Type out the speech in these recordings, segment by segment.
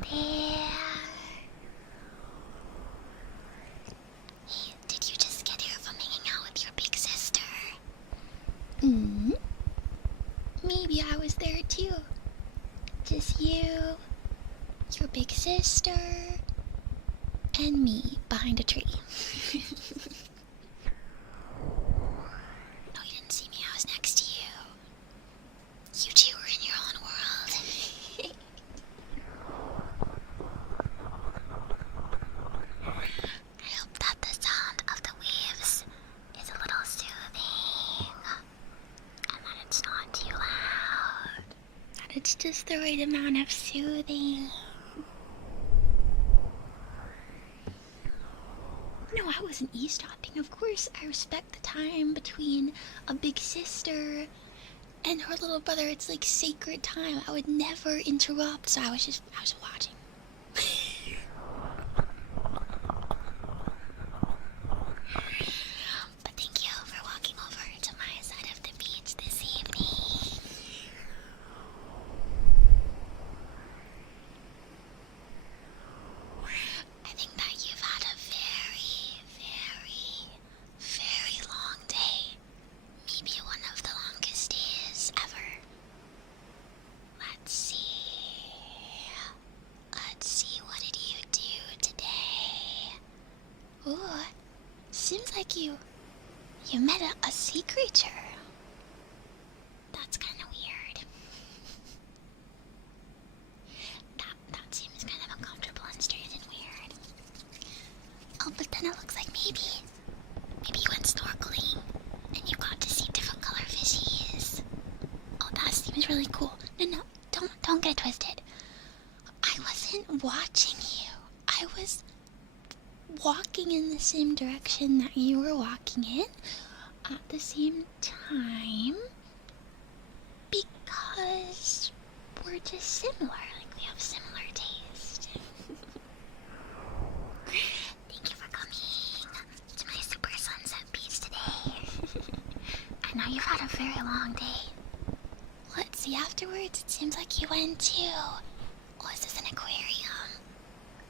there. Hey, did you just get here from hanging out with your big sister? Maybe I was there too. Just you, your big sister, and me behind a tree. No, you didn't see me. I was next to you. You two were in your own world. I hope that the sound of the waves is a little soothing, and that it's not too loud. That it's just the right amount of soothing. No, I wasn't eavesdropping. Of course, I respect the time between a big sister and her little brother. It's like sacred time. I would never interrupt, so I was watching. But thank you for walking over to my side of the beach this evening. I think that you've had a very, very, very long day. Maybe one of the longest days ever. Let's see. What did you do today? Ooh, seems like you met a sea creature. That's kind of weird. That seems kind of uncomfortable and strange and weird. Oh, but then it looks like maybe you went snorkeling and you got to see different color fishies. Oh, that seems really cool. No, don't get twisted. I wasn't watching you. I was walking in the same direction that you were walking in at the same time because we're just similar. Like, we have similar taste. Thank you for coming to my super sunset beach today. I know you've had a very long day. Let's see, afterwards it seems like you went to... Oh, is this an aquarium?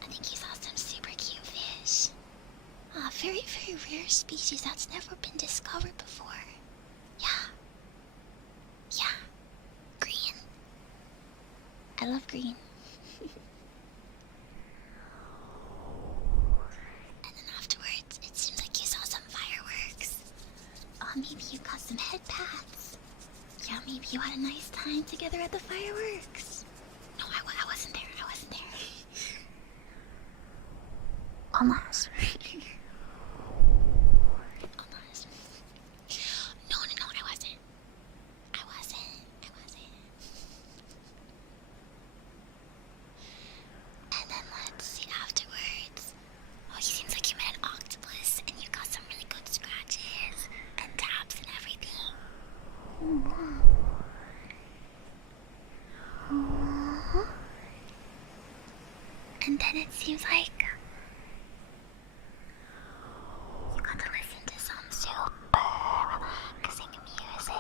I think you saw some super cute fish. Very, very rare species that's never been discovered before. Yeah. Green. I love green. And then afterwards, it seems like you saw some fireworks. Maybe you got some head pads. Yeah, maybe you had a nice time together at the fireworks. No, I wasn't there. Almost. No, I wasn't. And then let's see afterwards. Oh, it seems like you met an octopus and you got some really good scratches and taps and everything. And then it seems like you got to listen to some super relaxing music.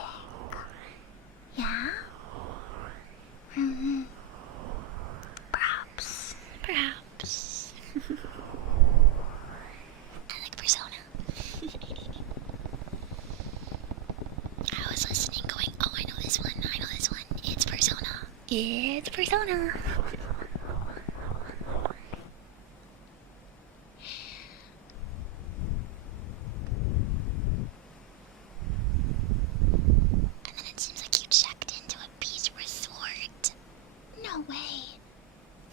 Yeah? Perhaps. I like Persona. I was listening going, oh, I know this one. It's Persona.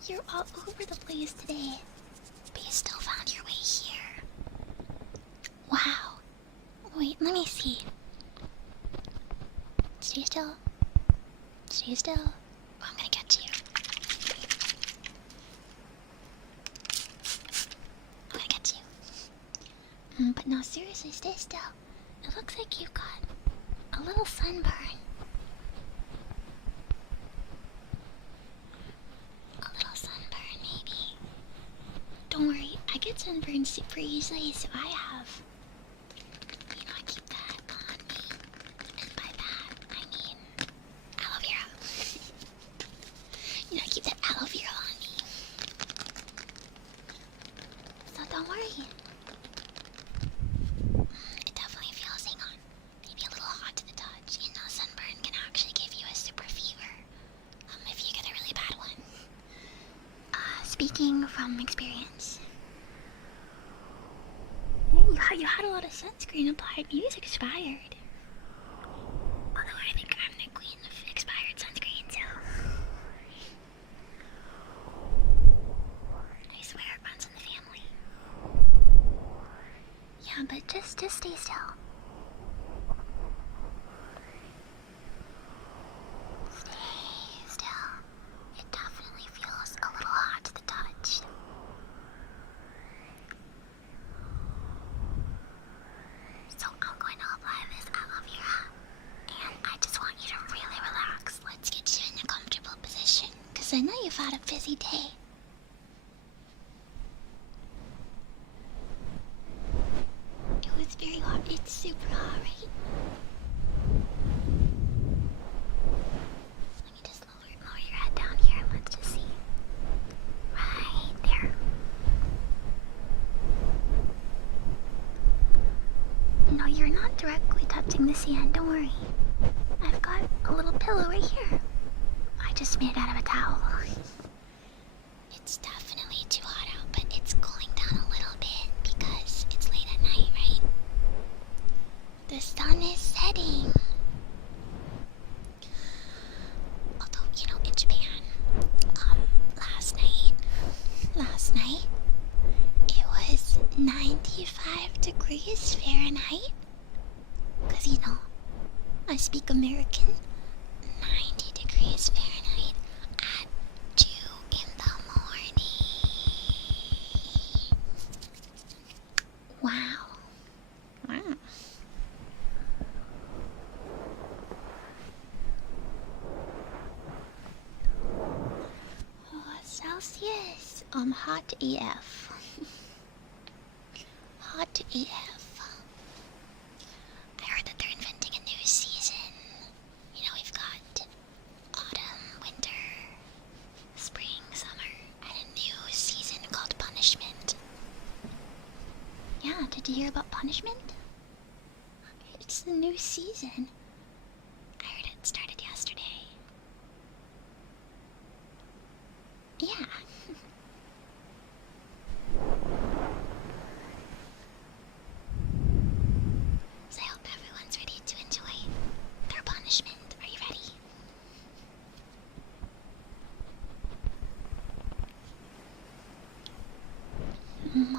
You're all over the place today, but you still found your way here. Wow. Wait, let me see. Stay still. Oh, I'm gonna get you. But no, seriously, stay still. It looks like you've got a little sunburn. Don't worry, I get sunburned super easily, so I have, I keep that on me. And by that, I mean aloe vera. I keep that aloe vera on me. speaking from experience. You had a lot of sunscreen applied. Maybe it's expired. Although I think I'm the queen of expired sunscreen, so I swear it runs in the family. Yeah, but just stay still. Stay still. It definitely feels a little hot to the touch. So I'm going to apply this aloe vera, and I just want you to really relax. Let's get you in a comfortable position, because I know you've had a busy day. It was very hot. It's super hot, right? Let me just lower your head down here and let's just see. Right there. No, you're not directly touching the sand, don't worry. I've got a little pillow right here. I just made it out of a towel. It's definitely too hot out, but it's cooling down a little bit because it's late at night, right? The sun is setting. Although, you know, in Japan, last night, it was 95 degrees Fahrenheit. Because, you know, I speak American. 90 degrees Fahrenheit at 2 in the morning. Wow. Oh, Celsius. Hot AF. Hot AF. I heard that they're inventing a new season. You know, we've got autumn, winter, spring, summer, and a new season called Punishment. Yeah, did you hear about Punishment? It's the new season. I heard it started yesterday. Yeah. So I hope everyone's ready to enjoy their punishment. Are you ready?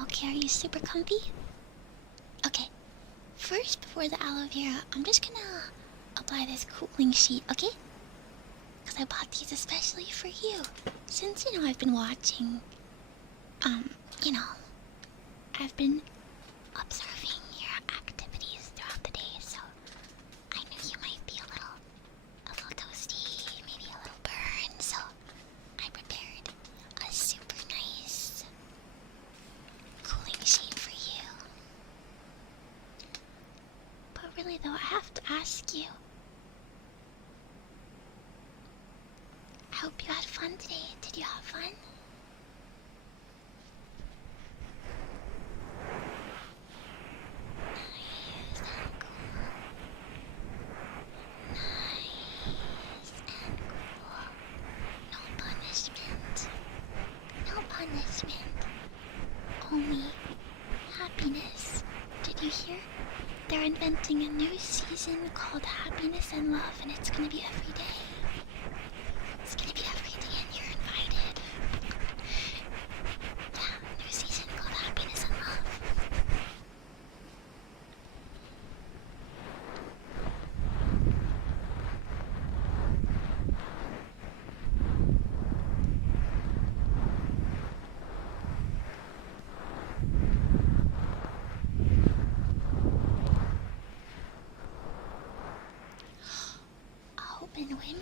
Okay, are you super comfy? Okay. First, before the aloe vera, I'm just gonna apply this cooling sheet, okay? Because I bought these especially for you. Since, you know, I've been watching, you know, I've been observing your activities throughout the day, so I knew you might be a little toasty, maybe a little burned, so I prepared a super nice cooling sheet for you. But really though, I have to ask you, I hope you had fun today. Did you have fun? Nice and cool. Nice and cool. No punishment. No punishment. Only happiness. Did you hear? They're inventing a new season called Happiness and Love, and it's gonna be every day. It's gonna be every day and you're invited. Yeah, new season called Happiness and Love. Open women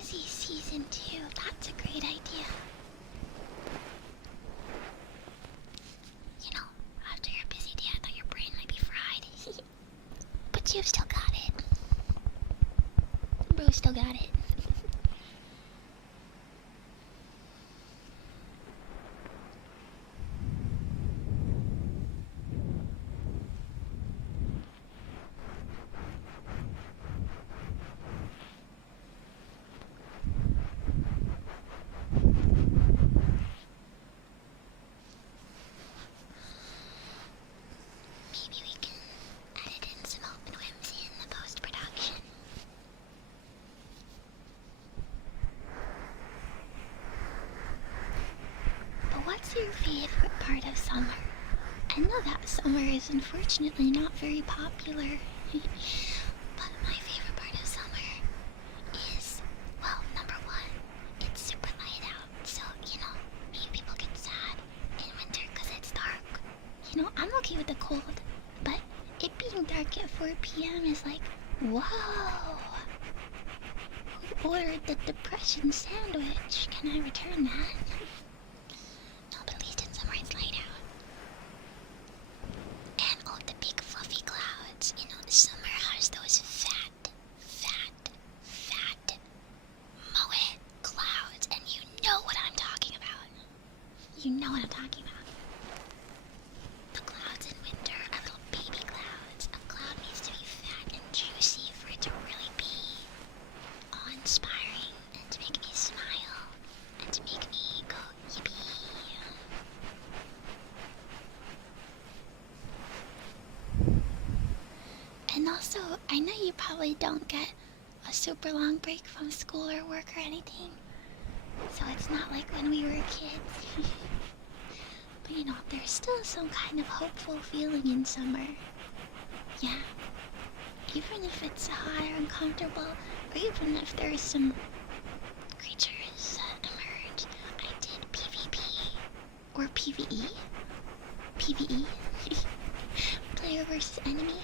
favorite part of summer? I know that summer is unfortunately not very popular, but my favorite part of summer is, well, number one, it's super light out, so, many people get sad in winter because it's dark. I'm okay with the cold, but it being dark at 4 p.m. is like, whoa! Who ordered the depression sandwich? Can I return that? No, but at least in summer it's light out. And oh, the big fluffy clouds. The summer has those fat moe clouds, and you know what I'm talking about. You know what I'm talking about. The clouds in winter are little baby clouds. A cloud needs to be fat and juicy for it to really be awe-inspiring and to make me smile and to make me go yippee. And also, I know you probably don't get a super long break from school or work or anything, so it's not like when we were kids. But there's still some kind of hopeful feeling in summer. Yeah. Even if it's hot or uncomfortable, or even if there's some creatures that emerge. I did PvP. Or PvE. PvE. Player versus enemy.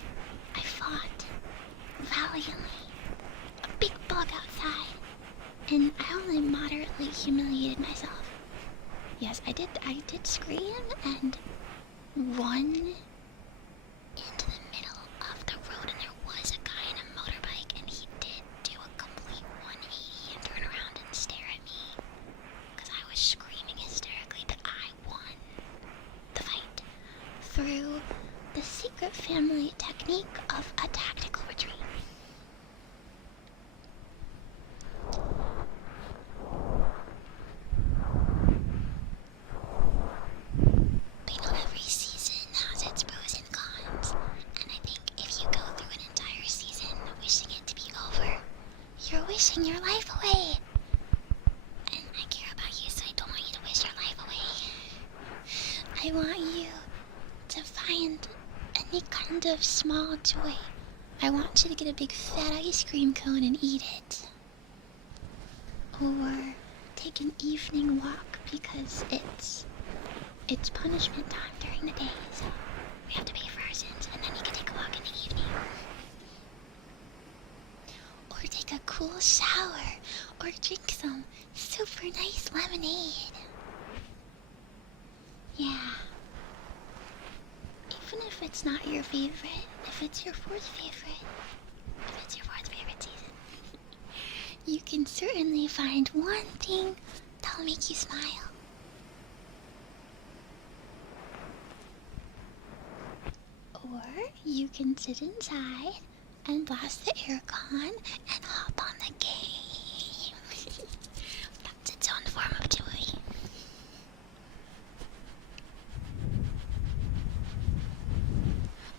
I fought valiantly. A big bug outside. And I only moderately humiliated myself. Yes, I did scream and run into the middle of the road, and there was a guy in a motorbike, and he did do a complete 180 and turn around and stare at me because I was screaming hysterically that I won the fight through the secret family technique of a tactical retreat. Every season has its pros and cons, and I think if you go through an entire season wishing it to be over, you're wishing your life away. And I care about you, so I don't want you to wish your life away. I want you to find any kind of small joy. I want you to get a big fat ice cream cone and eat it. Or take an evening walk because it's punishment time during the day, so we have to pay for our sins, and then you can take a walk in the evening. Or take a cool shower, or drink some super nice lemonade. Yeah. Even if it's not your favorite, if it's your fourth favorite season, you can certainly find one thing that'll make you smile. Or you can sit inside and blast the aircon and hop on the game. That's its own form of joy.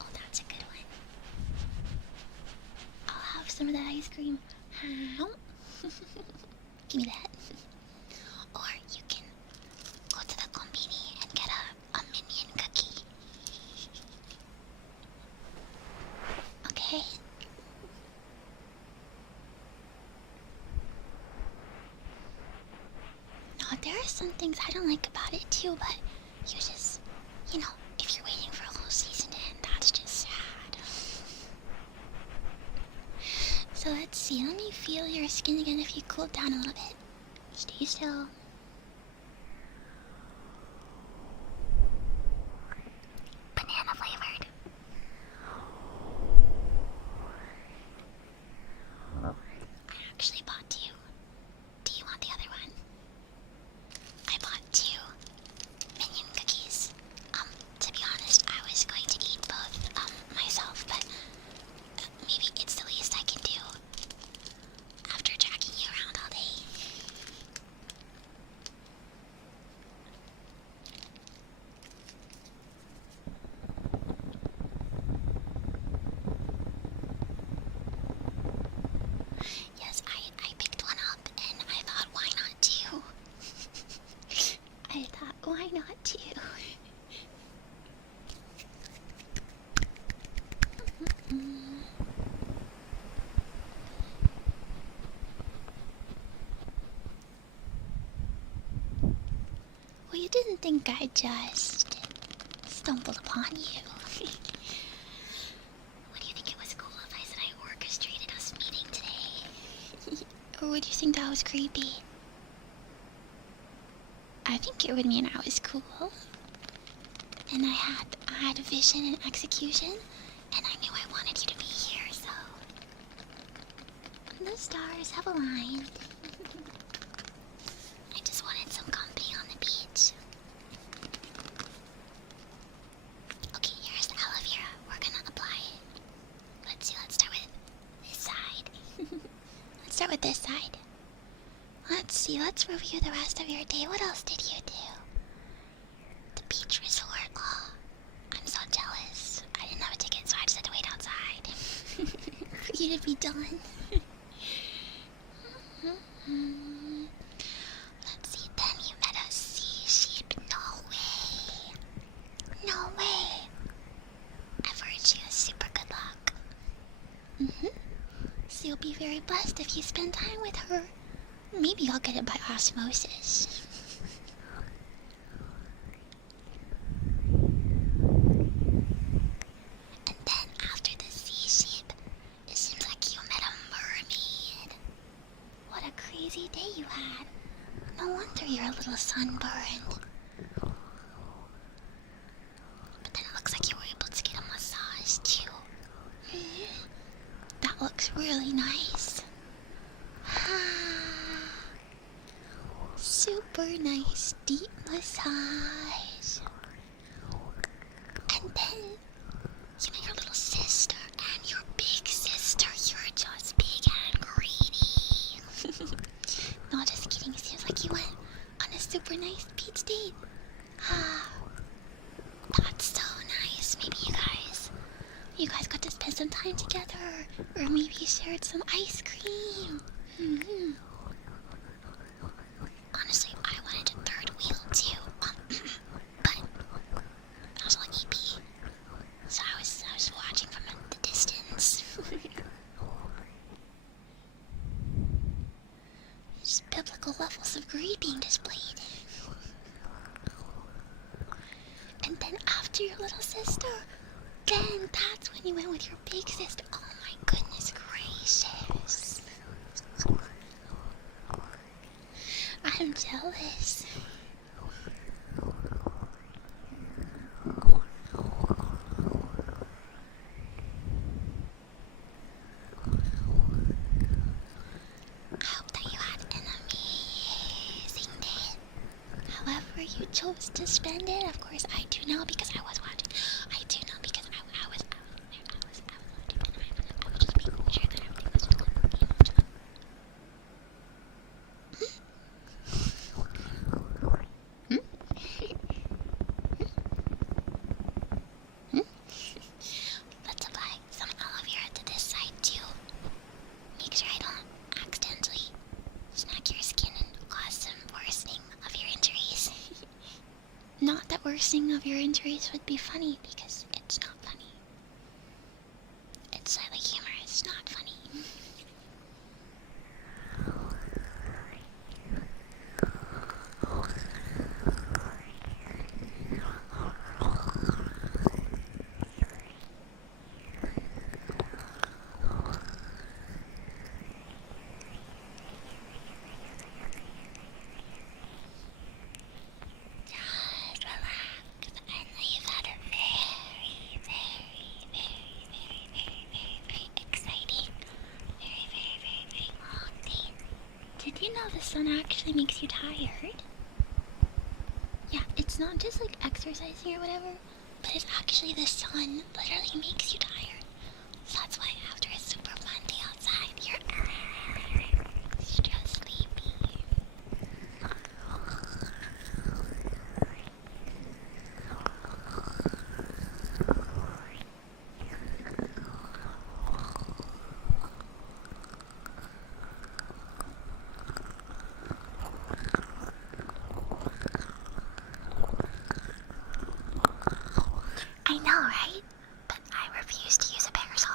Oh, that's a good one. I'll have some of that ice cream. Give me that. Or you can go to the konbini and get a minion cookie. Okay? No, there are some things I don't like about it too, but you just, if you're waiting for a whole season to end, that's just sad. So let's see, let me feel your skin again if you cool down a little bit. Stay still. Banana flavored. I actually bought two. Do you want the other one? I bought 2 minion cookies. To be honest, I was going to eat both myself, but maybe it's the least I can do after tracking you around all day. Well, you didn't think I just stumbled upon you. What do you think it was cool if I said I orchestrated us meeting today? Or would you think that was creepy? I think it would mean I was cool. And I had a vision and execution, and I knew I wanted you to be here, so the stars have aligned. I just wanted some company on the beach. Okay, here's the aloe vera. We're gonna apply it. Let's see, let's start with this side. Let's start with this side. Let's see, let's review the rest of your day. What else did you do? The beach resort. Oh, I'm so jealous. I didn't have a ticket, so I just had to wait outside for you to be done. Let's see, then you met a sea sheep. No way. No way. I've heard she has super good luck. So you'll be very blessed if you spend time with her. Maybe I'll get it by osmosis. And then after the sea sheep, it seems like you met a mermaid. What a crazy day you had. No wonder you're a little sunburned. But then it looks like you were able to get a massage too. That looks really nice. Super nice deep massage. And then you met your little sister and your big sister. You're just big and greedy. No, just kidding. It seems like you went on a super nice beach date. That's so nice. Maybe you guys got to spend some time together, or maybe shared some ice cream. Honestly, I wanted a third wheel too, but I was on EP, so I was watching from the distance. Just biblical levels of greed being displayed. And then after your little sister, then that's when you went with your big sister. Oh my goodness gracious. I'm jealous. I hope that you had an amazing day. However you chose to spend it, of course I do know because I was watching. I do know because I was watching, and I was just making sure that everything was just going. Let's apply some aloe vera to this side too. Make sure I don't accidentally smack your skin and cause some worsening of your injuries. Not that worsening of your injuries would be funny, because it's not funny. It's slightly humorous, not funny. Did you know the sun actually makes you tired? Yeah, it's not just like exercising or whatever, but it's actually the sun literally makes you tired. So that's why after a super fun day outside, you're just sleepy. I know, right? But I refuse to use a parasol.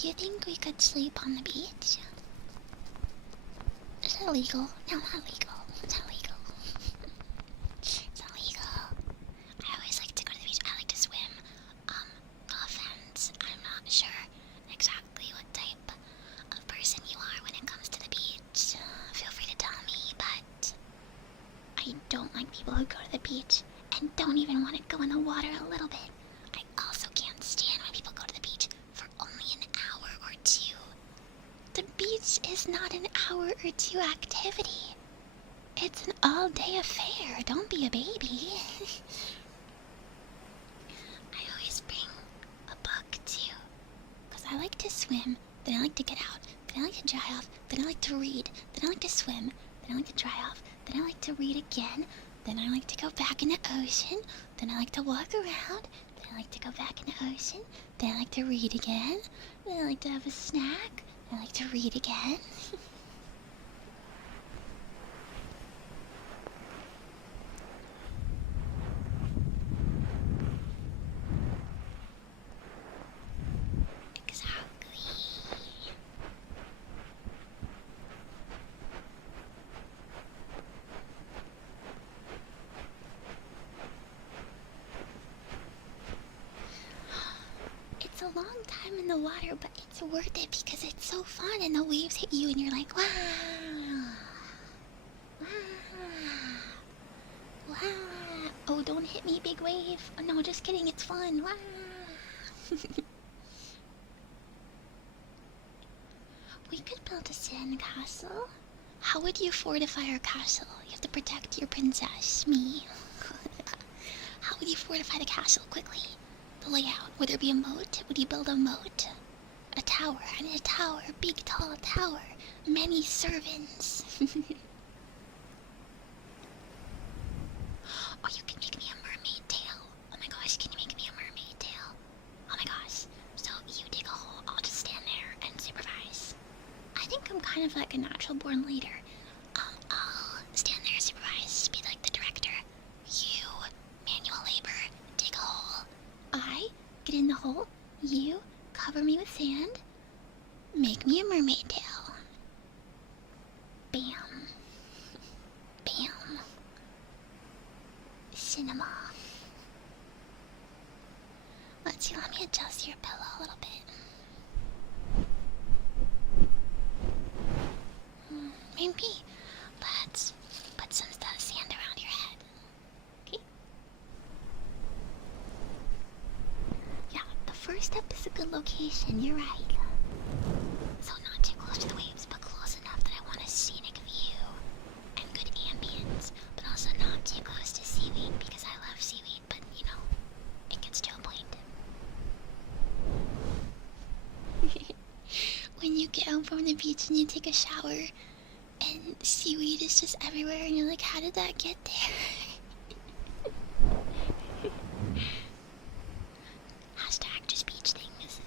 Do you think we could sleep on the beach? Is that legal? No, not legal. It's not legal. It's not legal. I always like to go to the beach. I like to swim. No offense. I'm not sure exactly what type of person you are when it comes to the beach. Feel free to tell me, but I don't like people who go to the beach and don't even want to go in the water a little bit. I also can't stand when people go to the beach for only an hour or two. The beach is not an hour or two activity. It's an all-day affair. Don't be a baby. I always bring a book too, because I like to swim, then I like to get out, then I like to dry off, then I like to read, then I like to swim, then I like to dry off, then I like to read again, then I like to go back in the ocean, then I like to walk around, then I like to go back in the ocean, then I like to read again, then I like to have a snack, then I like to read again. It's a long time in the water, but it's worth it because it's so fun and the waves hit you and you're like, wow, wow, wow. Oh, don't hit me, big wave. Oh, no, just kidding, it's fun. Wow. We could build a sand castle. How would you fortify our castle? You have to protect your princess, me. How would you fortify the castle quickly? The layout. Would there be a moat? Would you build a moat? A tower. I need a tower. A big, tall tower. Many servants. Oh, you can make me a mermaid tail. Oh my gosh, can you make me a mermaid tail? Oh my gosh. So you dig a hole, I'll just stand there and supervise. I think I'm kind of like a natural born leader. I'll stand there, supervise, be like the director. You, manual labor, dig a hole. I get in the hole, you cover me with sand, make me a mermaid tail. Bam. Bam. Cinema. Let's see, let me adjust your pillow a little bit. Maybe let's put some sand around your head. Okay? Yeah, the first step is a good location, you're right. So not too close to the waves, but close enough that I want a scenic view and good ambience, but also not too close to seaweed because I love seaweed, but you know, it gets to a point. When you get home from the beach and you take a shower and seaweed is just everywhere and you're like, how did that get there? Hashtag just beach things.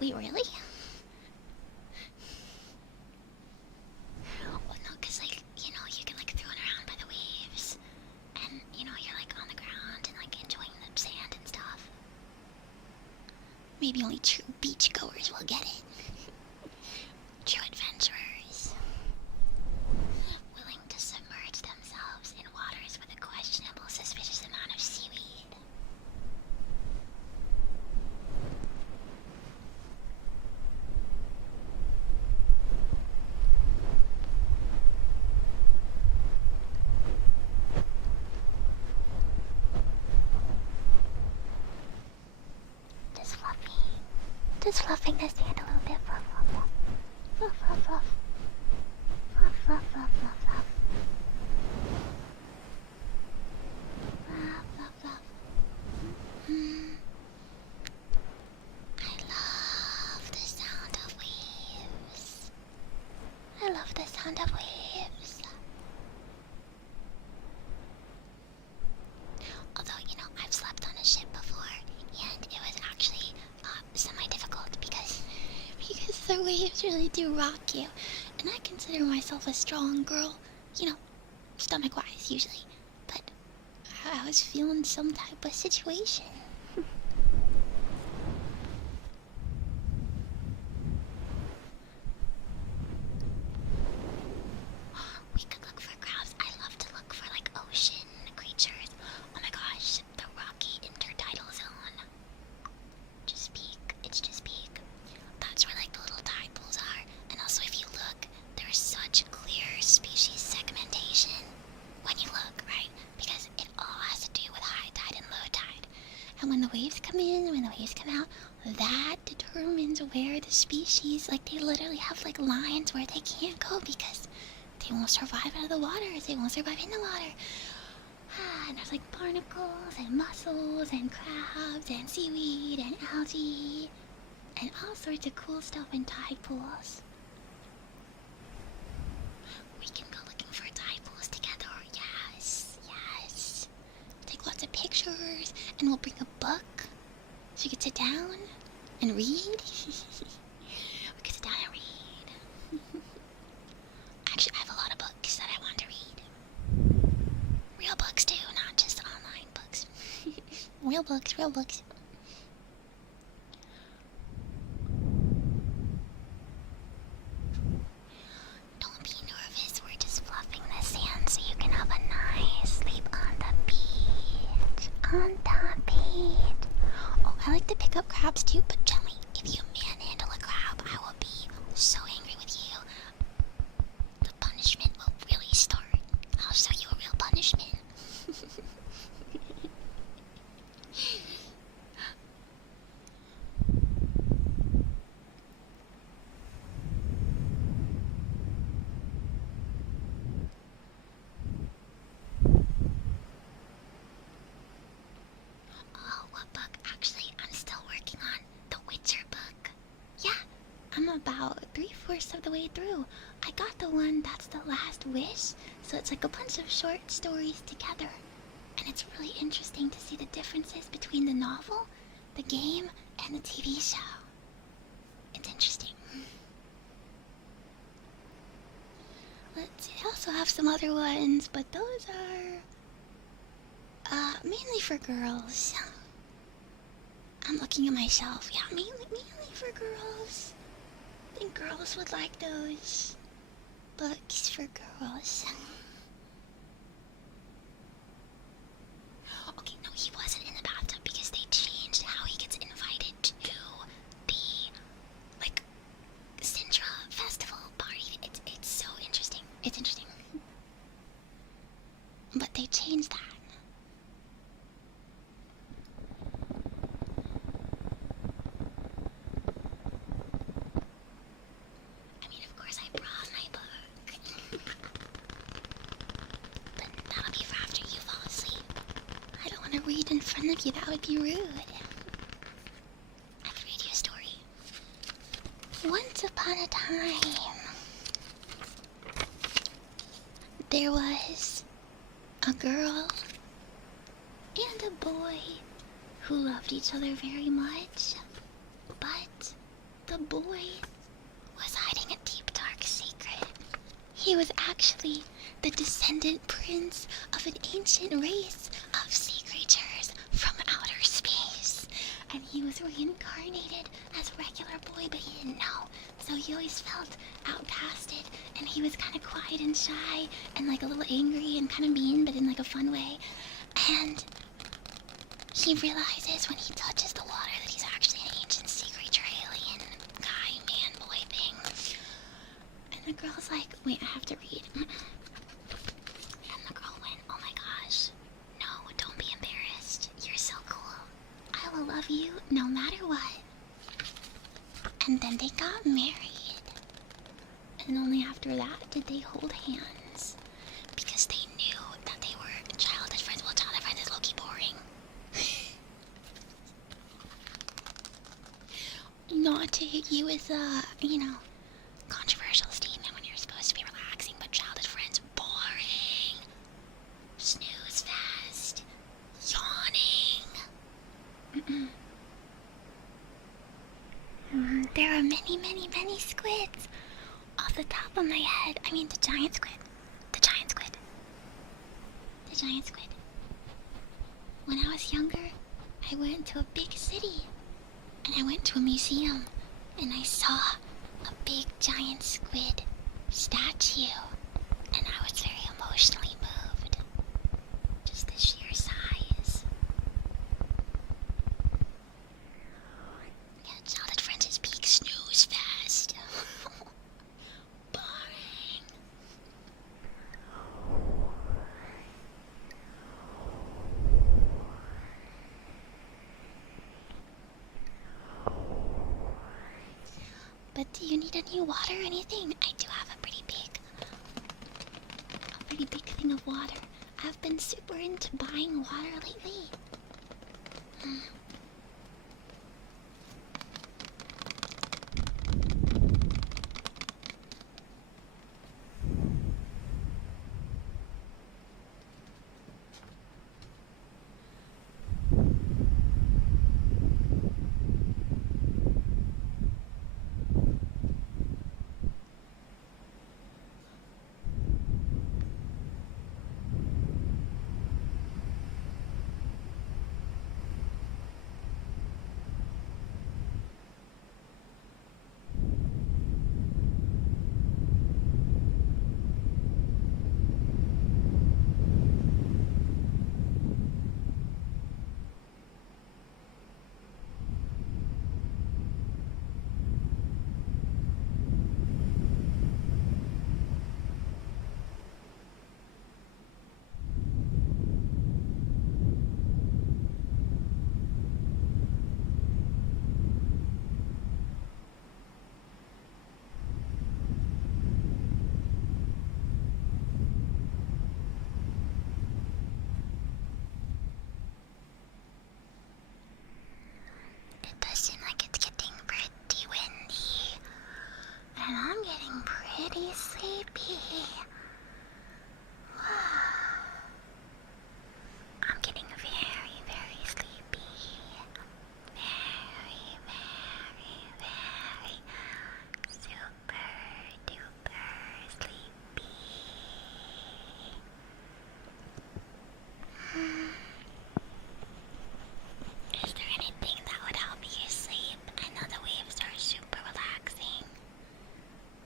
Wait, really? Well, no, cause like, you know, you get like thrown around by the waves, and you know, you're like on the ground and like enjoying the sand and stuff. Maybe only true beachgoers will get it. True adventurers. Willing to submerge themselves in waters with a questionable, suspicious amount of seaweed. Just fluffing the sand a little bit. Fluff, fluff, fluff. Fluff, fluff, fluff. Fluff, fluff, fluff, fluff, fluff. Fluff, fluff, fluff. I love the sound of waves. I love the sound of waves. waves really do rock you. And I consider myself a strong girl, you know, stomach-wise usually. But I was feeling some type of situation. We could look for crabs. I love to look for like ocean creatures. Oh my gosh, the rocky intertidal zone. Just peek. It's just peek. That's where like the little tide pools are. And also if you look, there's such clear species segmentation when you look, right? Because it all has to do with high tide and low tide. And when the waves come in, when the waves come out, that determines where the species, like they literally have like lines where they can't go because they won't survive out of the water. They won't survive in the water. And there's like barnacles and mussels and crabs and seaweed and algae and all sorts of cool stuff in tide pools. We can go looking for tide pools together. Yes, yes. Take lots of pictures and we'll bring a book so you can sit down and read. We can sit down and read. Actually, I have a lot of books that I want to read. Real books too, not just online books. Real books, real books. Don't be nervous, we're just fluffing the sand so you can have a nice sleep on the beach. On the beach. Oh, I like to pick up crabs too, but gently. If you manhandle a crab, I will be so angry with you. The punishment will really start. I'll show you a real punishment. Oh, what book? Actually, I'm still working on the Witcher book. Yeah, I'm about 3/4 of the way through. I got the one that's the last wish, so it's like a bunch of short stories together. And it's really interesting to see the differences between the novel, the game, and the TV show. It's interesting. Let's see, I also have some other ones, but those are mainly for girls. I'm looking at my shelf. Yeah, mainly for girls. I think girls would like those books for girls. Okay, no, he wasn't in the bathtub because they changed how he gets invited to the, like, Sintra festival party. It's so interesting. It's interesting. But they changed that. I mean, of course I brought my book. But that'll be for after you fall asleep. I don't want to read in front of you, that would be rude. I could read you a story. Once upon a time, there was a girl and a boy who loved each other very much. But the boy was hiding a deep, dark secret. He was actually the descendant prince of an ancient race of sea creatures from outer space. And he was reincarnated as a regular boy, but he didn't know. So he always felt outcasted, and he was kind of quiet and shy, and like a little angry and kind of mean, but in like a fun way. And he realizes when he touches the water that he's actually an ancient sea creature, alien, guy, man, boy thing. And the girl's like, wait, I have to read. And the girl went, oh my gosh, no, don't be embarrassed. You're so cool. I will love you no matter what. And then they got married. And only after that did they hold hands. Because they knew that they were childhood friends. Well, childhood friends is low-key boring. Not to hit you with a, controversial statement when you're supposed to be relaxing, but childhood friends, boring. Snooze fest. Yawning. There are many, many, many many squids off the top of my head. I mean, the giant squid. The giant squid. The giant squid. When I was younger, I went to a big city. And I went to a museum. And I saw a big giant squid statue. And I was very emotionally moved. Just the sheer size. Yeah, childhood friends is peak snooze fast. Boring. But do you need any water or anything? I do have a pretty big thing of water. I've been super into buying water lately. It does seem like it's getting pretty windy. And I'm getting pretty sleepy. I'm getting very, very sleepy. Very, very, very super duper sleepy. Is there anything that would help you sleep? I know the waves are super relaxing.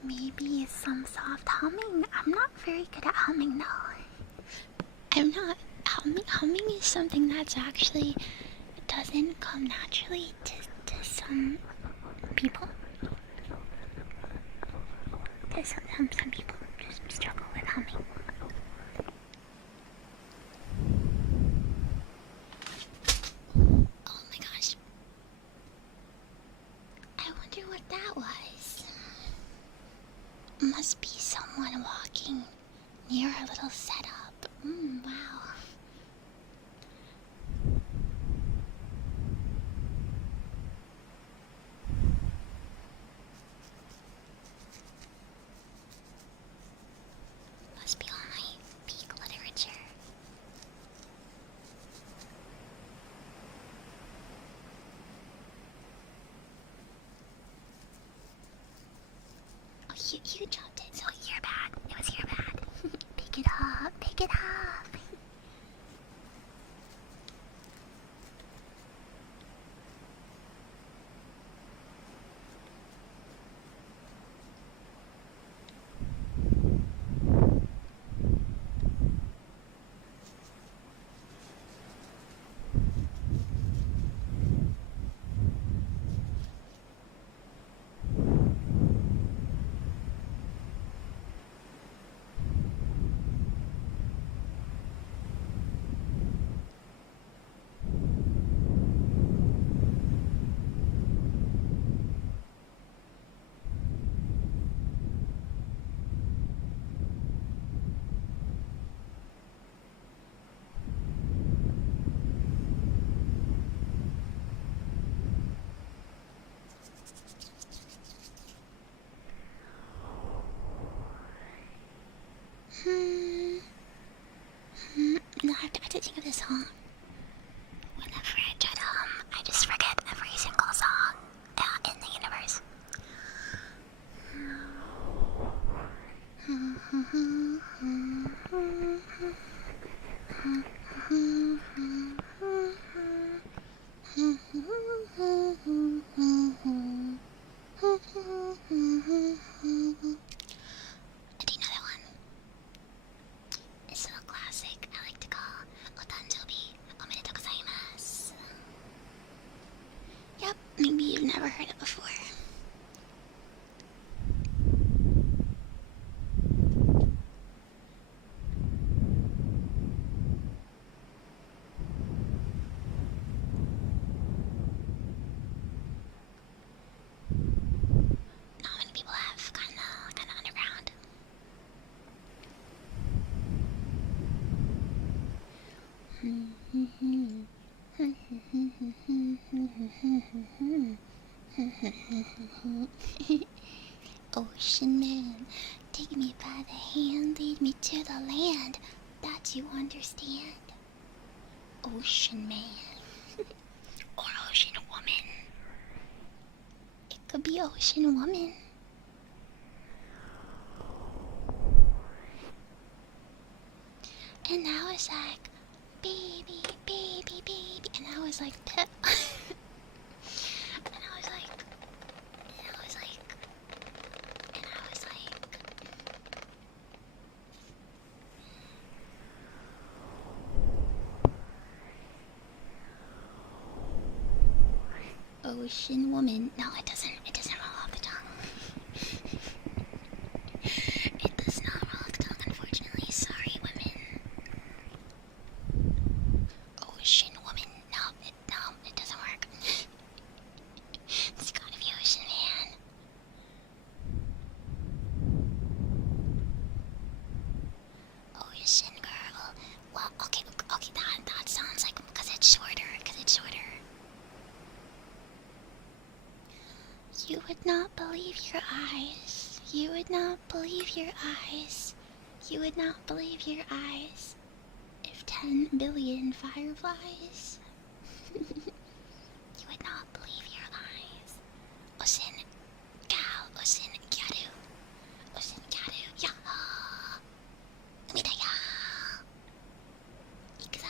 Maybe some soft humming. I'm not very good at humming though. I'm not. Humming is something that's actually doesn't come naturally to some people. Some people just struggle with humming. Oh my gosh. I wonder what that was. Must be someone walking near our little setup. Wow. Must be all my peak literature. Oh, you dropped it, so you're bad. It was your bad. Pick it up, pick it up. Ocean man, take me by the hand, lead me to the land that you understand. Ocean man. Or ocean woman. It could be ocean woman. And I was like, baby, baby, baby. And I was like, pet. And I was like, ocean woman. No, it doesn't roll off the tongue. It does not roll off the tongue, unfortunately. Sorry, women. Ocean woman. No, it doesn't work. It's gotta be ocean man. Ocean girl. Well, okay, that sounds like because it's shorter. You would not believe your eyes. You would not believe your eyes. You would not believe your eyes if 10 billion fireflies. You would not believe your eyes. Ocean gal, ocean gyaru. Ocean gyaru, yaha. Umida ya. Ikuzo.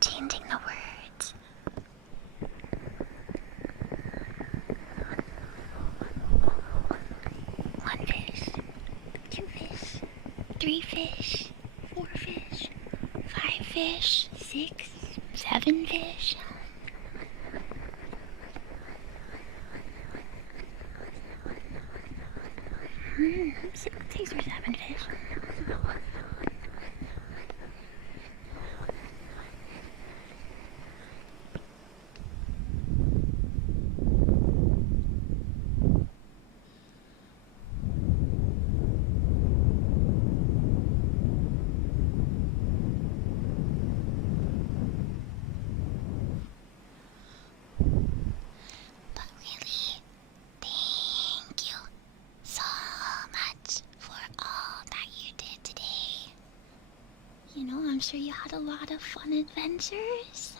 Changing the words. One fish, two fish, three fish, four fish, five fish, 6, 7 fish. 6 or 7 fish. I'm sure you had a lot of fun adventures.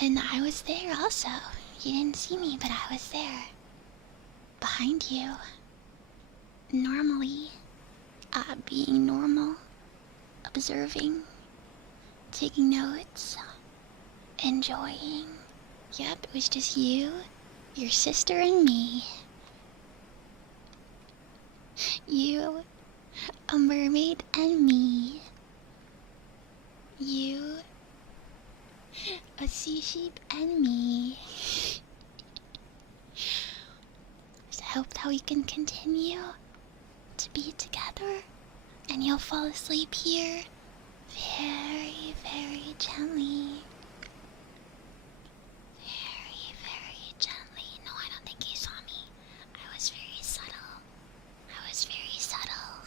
And I was there also. You didn't see me, but I was there. Behind you. Normally. Being normal. Observing. Taking notes. Enjoying. Yep, it was just you, your sister, and me. You, a mermaid, and me. You, A sea sheep and me. So I hope that we can continue to be together and you'll fall asleep here very, very gently. Very, very gently. No, I don't think you saw me. I was very subtle. I was very subtle.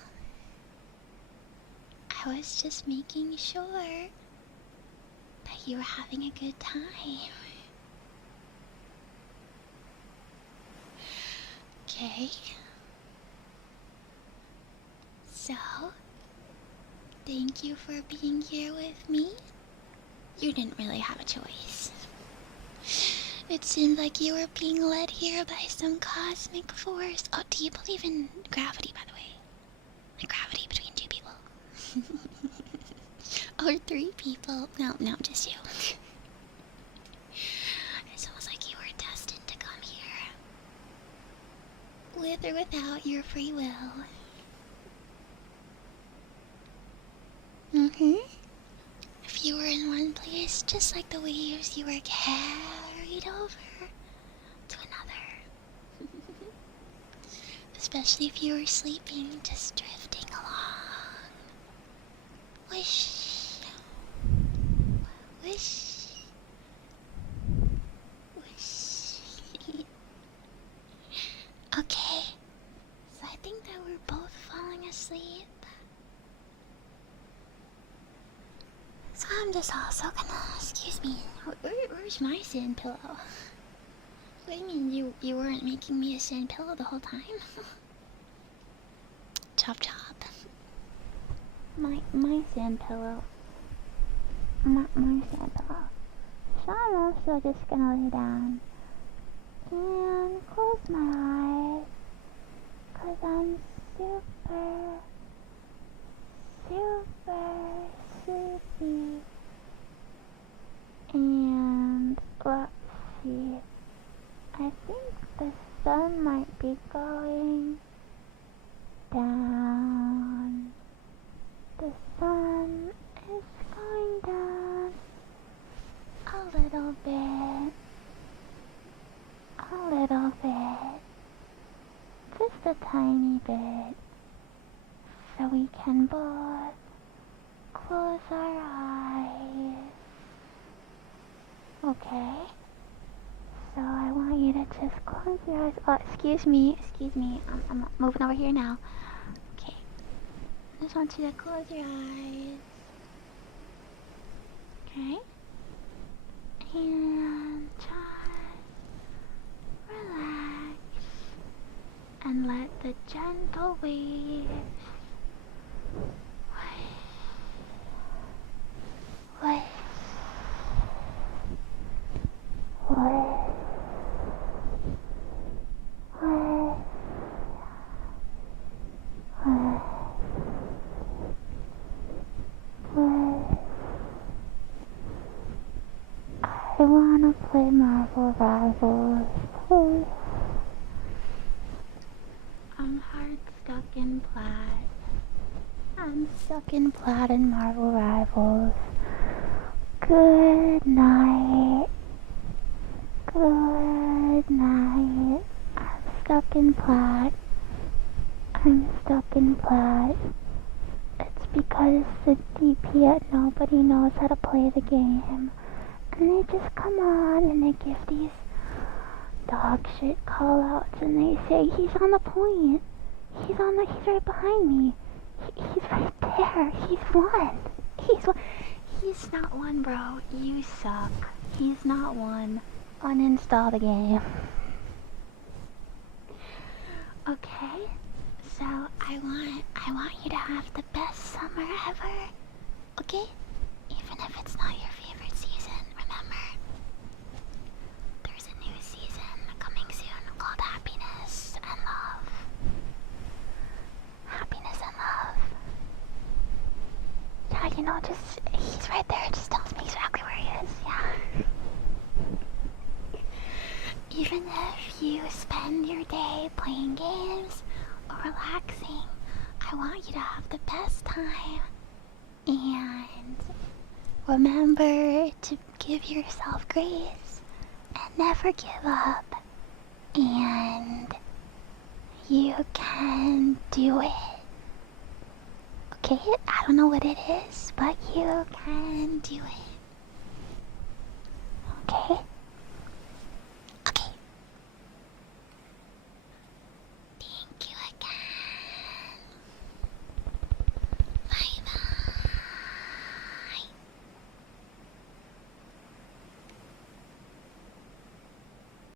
I was just making sure that you were having a good time. Okay. So, thank you for being here with me. You didn't really have a choice. It seemed like you were being led here by some cosmic force. Oh, do you believe in gravity, by the way? Like gravity between two people? Or three people? No, just you. It's almost like you were destined to come here. With or without your free will. If you were in one place, just like the waves, you were carried over to another. Especially if you were sleeping, just drifting along. Wish. Wish. Wish. Okay. So I think that we're both falling asleep. So I'm just also gonna, excuse me, where's my sand pillow? What do you mean you weren't making me a sand pillow the whole time? Chop chop. My sand pillow. My sand pillow. So I'm also just gonna lay down and close my eyes, 'cause I'm super sleepy. And let's see, I think the sun might be going down. The sun is going down a little bit. Just a tiny bit. So we can both close our eyes. Okay. So I want you to just close your eyes. Oh, excuse me. I'm moving over here now. Okay. I just want you to close your eyes. Okay. And just relax. And let the gentle waves I wanna play Marvel Rivals, please. I'm hard stuck in plaid. I'm stuck in plaid and Marvel Rivals. Good night. Good night. I'm stuck in plaid. It's because the DP at nobody knows how to play the game. And they just come on and they give these dog shit call outs and they say, he's on the point. He's right behind me. He's right there. He's one. He's not one, bro. You suck. He's not one. Uninstall the game. Okay, so I want you to have the best summer ever. Okay? Even if it's not your favorite season, remember, there's a new season coming soon called Happiness and Love. Happiness and Love. Yeah, you know, just, he's right there. Just tells me exactly where he is. Yeah. Even if you spend your day playing games or relaxing, I want you to have the best time. And remember to give yourself grace and never give up. And you can do it. Okay? I don't know what it is, but you can do it. Okay?